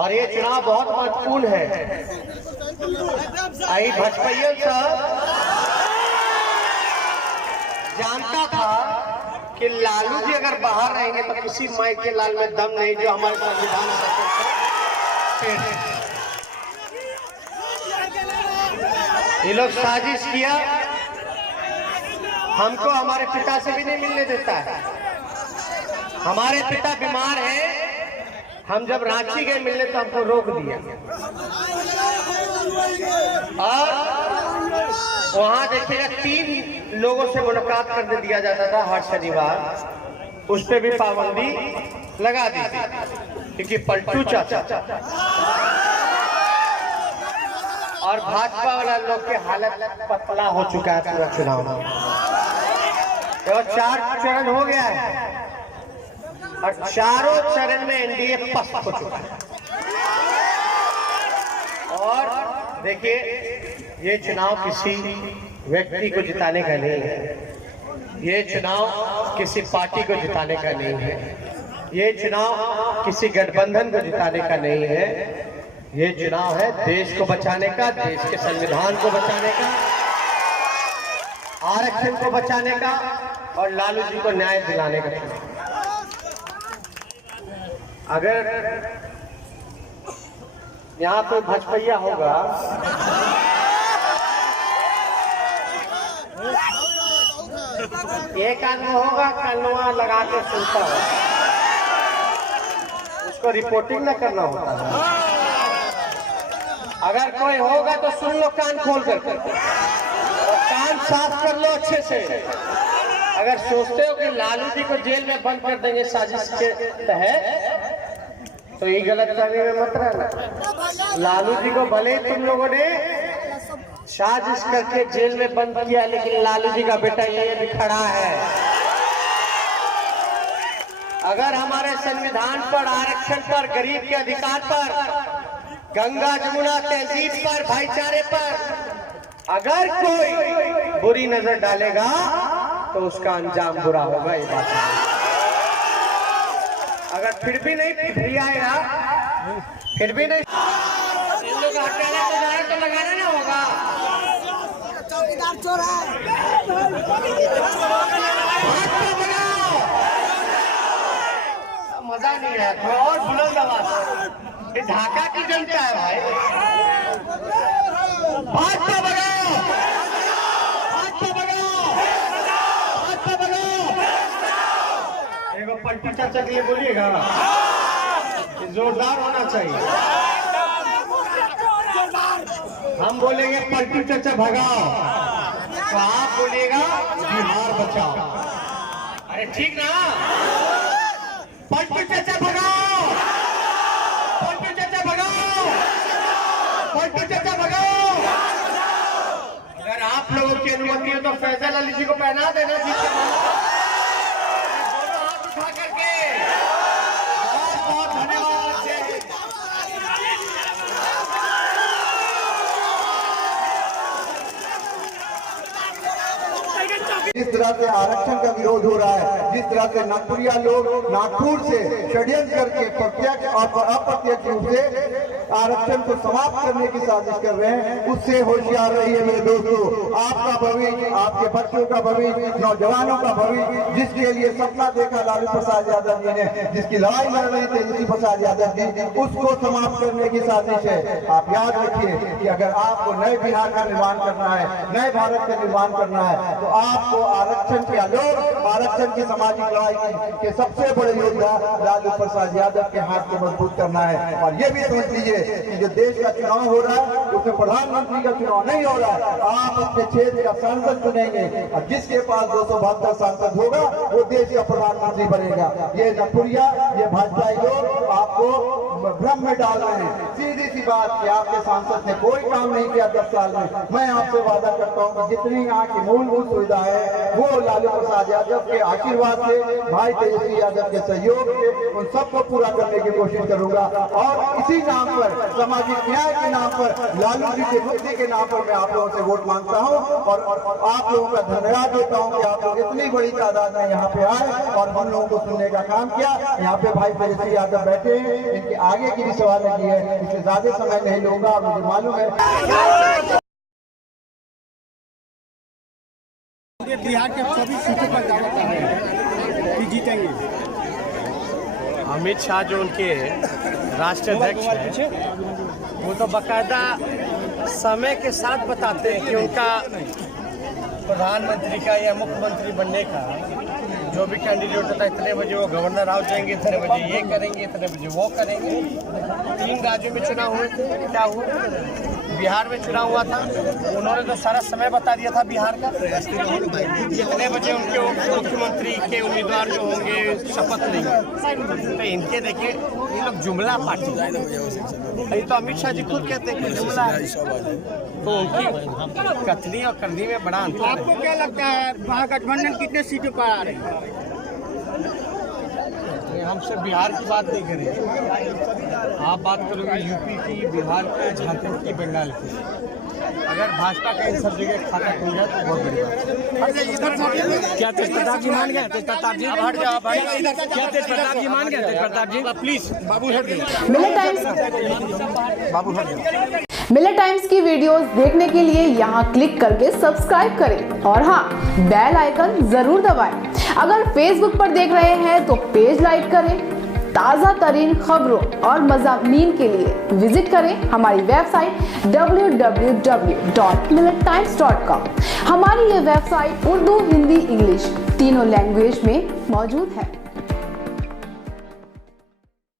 और ये चुनाव बहुत महत्वपूर्ण है। आई भाजपाइयों जानता था कि लालू जी अगर बाहर रहेंगे तो किसी माई के लाल में दम नहीं जो हमारे संविधान ये लोग साजिश किया, हमको हमारे पिता से भी नहीं मिलने देता है। हमारे पिता बीमार हैं, हम जब रांची गए मिलने तो हमको रोक दिया और वहां देखिएगा 3 लोगों से मुलाकात करने दिया जाता था हर शनिवार, उस पर भी पाबंदी लगा दी थी क्योंकि पलटू चाचा और भाजपा वाला लोग के हालत पतला हो चुका है पूरा चुनाव में। तो 4 चरण हो गया है और चारों चरण में एनडीए पस्त हो चुका है। और देखिए ये चुनाव किसी व्यक्ति को जिताने का नहीं है, ये चुनाव किसी पार्टी को जिताने का नहीं है, ये चुनाव किसी गठबंधन को जिताने का नहीं है, ये चुनाव है देश को बचाने का, देश के संविधान को बचाने का, आरक्षण को बचाने का और लालू जी को न्याय दिलाने का चुनाव। अगर यहाँ पे भाजपा होगा एक आदमी होगा कलवा लगा के सुनता है, उसको रिपोर्टिंग न करना होता है। अगर कोई होगा तो सुन लो कान खोल कर, कान साफ कर लो अच्छे से। अगर सोचते हो कि लालू जी को जेल में बंद कर देंगे साजिश के तहत, तो ये गलत फहमी में मत रहना। लालू जी को भले ही तुम लोगों ने साजिश करके जेल में बंद किया, लेकिन लालू जी का बेटा ये भी खड़ा है। अगर हमारे संविधान पर, आरक्षण पर, गरीब के अधिकार पर, गंगा जमुना तहजीब पर, भाईचारे पर अगर कोई बुरी नजर डालेगा तो उसका अंजाम बुरा होगा, ये बात है। अगर फिर भी नहीं फ्री आएगा, फिर भी नहीं, इन लोग हटाने तो जाए तो लगाना ना होगा। चौकीदार चोर है, मजा नहीं है। और बुलंद आवाज, ये ढाका की जनता है भाई। भाजपा भगाओ, भाजपा भगाओ, भाजपा भगाओ। एगो पलटू चाचा के लिए बोलिएगा, जोरदार होना चाहिए। हम बोलेंगे पलटू चाचा भगाओ, तो आप बोलिएगा बिहार बचाओ। अरे ठीक ना? पलटू चाचा भगाओ, पलटू चाचा भगाओ, पलटू चाचा भगाओ। अगर आप लोगों की अनुमति हो तो फैजल अली जी को पहना देना जी, दोनों हाथ उठा करके। बहुत बहुत धन्यवाद। जिस तरह से आरक्षण का विरोध हो रहा है, जिस तरह से नागपुरिया लोग नागपुर से षड्यंत्र करके प्रत्यक्ष और अप्रत्यक्ष रूप से आरक्षण को समाप्त करने की साजिश कर रहे हैं, उससे होशियार रहिए मेरे दोस्तों। आपका भविष्य, आपके बच्चों का भविष्य, नौजवानों का भविष्य, जिसके लिए सपना देखा लालू प्रसाद यादव जी ने, जिसकी लड़ाई लड़ रहे थे तेजस्वी प्रसाद यादव जी, उसको समाप्त करने की साजिश है। आप याद रखिए कि अगर आपको नए बिहार का निर्माण करना है, नए भारत का निर्माण करना है, तो आपको आरक्षण के आलोक, आरक्षण की सामाजिक लड़ाई के सबसे बड़े योद्धा लालू प्रसाद यादव के हाथ को मजबूत करना है। और ये भी समझ लीजिए कि जो देश का चुनाव हो रहा है उसमें प्रधानमंत्री का चुनाव नहीं हो रहा है, आप अपने क्षेत्र का सांसद चुनेंगे और जिसके पास 272 सांसद होगा वो देश का प्रधानमंत्री बनेगा। ये नपुरिया, ये भाजपा लोग आपको भ्रम में डाल रहे हैं। सीधी सी बात कि आपके सांसद ने कोई काम नहीं किया 10 साल में। मैं आपसे वादा करता हूँ कि जितनी यहाँ की मूलभूत सुविधा है वो लालू प्रसाद यादव के आशीर्वाद से, भाई तेजस्वी यादव के सहयोग से उन सबको पूरा करने की कोशिश करूंगा। और इसी नाम पर, सामाजिक न्याय के नाम पर, लालू जी की मुक्ति के नाम पर मैं आप लोगों से वोट मांगता हूं और आप लोगों का धन्यवाद देता हूं कि आप लोग इतनी बड़ी तादाद में यहाँ पे आए और हम लोगों को सुनने का काम किया। यहाँ पे भाई तेजस्वी यादव बैठे हैं, इनकी आगे की भी सवाल लगी है, इसलिए ज्यादा समय नहीं लूंगा। मुझे मालूम है बिहार के 24 सीटों पर दावा कर रहे हैं कि जीतेंगे। अमित शाह जो उनके राष्ट्रीय अध्यक्ष हैं, वो तो बाकायदा समय के साथ बताते हैं कि उनका प्रधानमंत्री का या मुख्यमंत्री बनने का जो भी कैंडिडेट होता है, इतने बजे वो गवर्नर हाउस जाएंगे, इतने बजे ये करेंगे, इतने बजे वो करेंगे। 3 राज्यों में चुनाव हुए थे, क्या हुआ? बिहार में चुनाव हुआ था, उन्होंने तो सारा समय बता दिया था बिहार का, इतने बजे उनके मुख्यमंत्री के उम्मीदवार जो होंगे शपथ लेंगे। तो इनके देखिए, ये लोग जुमला पार्टी, ये तो अमित शाह जी खुद कहते हैं कि जुमला है, तो उनकी कथनी और करनी में बड़ा अंतर है। आपको क्या लगता है महागठबंधन कितने सीटों पर आ रहे हैं? हमसे बिहार की बात नहीं करेंगे, आप बात करोगे यूपी की, बिहार की, झारखंड की, बंगाल की। अगर भाजपा का इन सब जगह खाता खुल जाए तो बहुत बड़ी बात है। क्या तेज प्रताप जी मान गए? तेज प्रताप जी हट जाओ, क्या तेज प्रताप जी मान गए? तेज प्रताप जी प्लीज बाबू हट गए। मिलेट टाइम्स बाबू हट जाओ। मिलेट टाइम्स की वीडियोस देखने के लिए यहाँ क्लिक करके सब्सक्राइब करें और हाँ, बेल आइकन जरूर दबाएं। अगर फेसबुक पर देख रहे हैं तो पेज लाइक करें। ताज़ा तरीन खबरों और मज़ामीन के लिए विजिट करें हमारी वेबसाइट www.millettimes.com। हमारी ये वेबसाइट उर्दू, हिंदी, इंग्लिश तीनों लैंग्वेज में मौजूद है।